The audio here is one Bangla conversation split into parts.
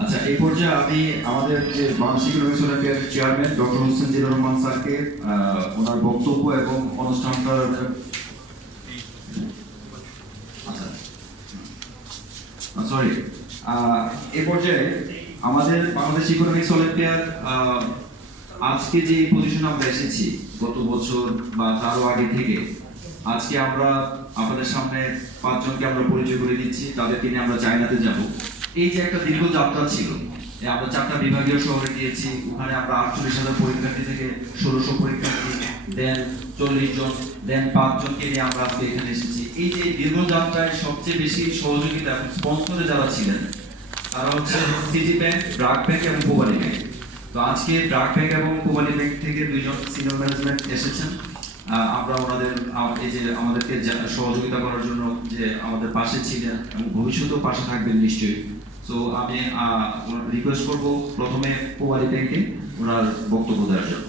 আচ্ছা, এই পর্যায়ে আমি আমাদের যে Bangladesh economics olympiad chairman doctor Hossain Zillur Rahman স্যারকে ওনার বক্তব্য এবং অনুষ্ঠানটা আচ্ছা সরি এই পর্যায়ে আমাদের বাংলাদেশ ইকোনমিক্স অলিম্পিয়াড আজকে যে পজিশনে আমরা এসেছি গত বছর বা তারও আগে থেকে আজকে আমরা আপনাদের সামনে পাঁচজনকে আমরা পরিচয় করে দিচ্ছি, তাদেরকে নিয়ে আমরা চায়নাতে যাব। এই যে একটা দীর্ঘ যাত্রা ছিল, আমরা 4টা বিভাগীয় শহরে গিয়েছি, ওখানে আমরা 48,000 পরীক্ষার্থী থেকে 1600 পরীক্ষার্থী, দেন 40 জন, দেন 5 জনকে নিয়ে আমরা আজকে এখানে এসেছি। এই যে দীর্ঘ যাত্রায় সবচেয়ে বেশি সহযোগিতা এবং স্পন্সরে যারা ছিলেন তারা হচ্ছে সিটি ব্যাংক, ব্র্যাক ব্যাংক এবং পূবালী ব্যাংক। তো আজকে ব্র্যাক ব্যাংক এবং পূবালী ব্যাংক থেকে 2 জন সিনিয়র ম্যানেজমেন্ট এসেছেন। আমরা ওনাদের এই যে আমাদেরকে সহযোগিতা করার জন্য যে আমাদের পাশে ছিলেন এবং ভবিষ্যতেও পাশে থাকবেন নিশ্চয়ই। তো আমি রিকোয়েস্ট করব প্রথমে পূবালী ব্যাংকে ওনার বক্তব্য দেওয়ার জন্য।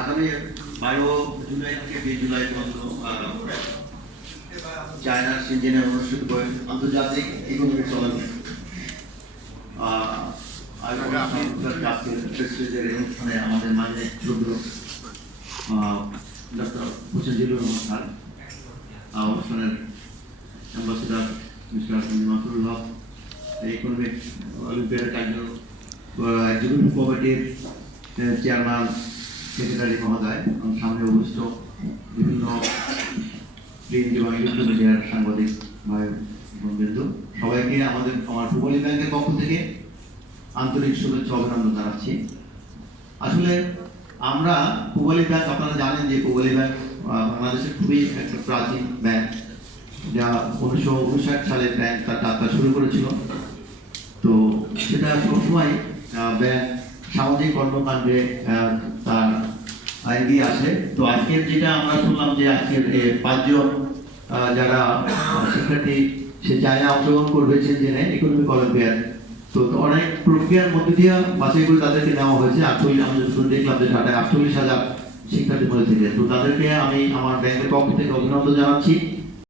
আগামী 12 জুলাই থেকে 20 জুলাই পর্যন্ত চায়নার সিনজেনে অনুষ্ঠিত হবে আন্তর্জাতিক ইকোনমিক্স অলিম্পিয়াড। অনুষ্ঠানে আমাদের মাঝে ডক্টর হোসেন জিল্লুর রহমান স্যার, অনুষ্ঠানের অ্যাম্বাসেডার মিস্টার মাসুরুল হক, ইকোনমিক অলিম্পিয়াড এক্সিকিউটিভ কমিটির চেয়ারম্যান সেক্রেটারি মহোদয় এবং সামনে উপস্থিত বিভিন্ন প্রিন্ট এবং ইলেকট্রনিক মিডিয়ার সাংবাদিক ভাই বন্ধুবৃন্দ, সবাইকে আমার পূবালী ব্যাংকের পক্ষ থেকে আন্তরিক শুভেচ্ছা অভিনন্দন জানাচ্ছি। আসলে আমরা পূবালী ব্যাংক, আপনারা জানেন যে পূবালী ব্যাংক বাংলাদেশের খুবই একটা প্রাচীন ব্যাংক, যা 1959 সালে ব্যাংক তার যাত্রা শুরু করেছিল। তো সেটা সবসময় ব্যাংক সামাজিক কর্মকাণ্ডে তার এগিয়ে আসে। তো আজকের যেটা আমরা শুনলাম যে আজকের 5 জন যারা শিক্ষার্থী সে চায়না অংশগ্রহণ করবে জেনে ইকোনমিক অলিম্পিয়াড, তো অনেক প্রক্রিয়ার মধ্যে দিয়ে বাছাই করে তাদেরকে নেওয়া হয়েছে। 48 আমি যখন দেখলাম যে ঢাকায় 48,000 শিক্ষার্থী মধ্যে থেকে, তো তাদেরকে আমি আমার ব্যাংকের পক্ষ থেকে অভিনন্দন জানাচ্ছি।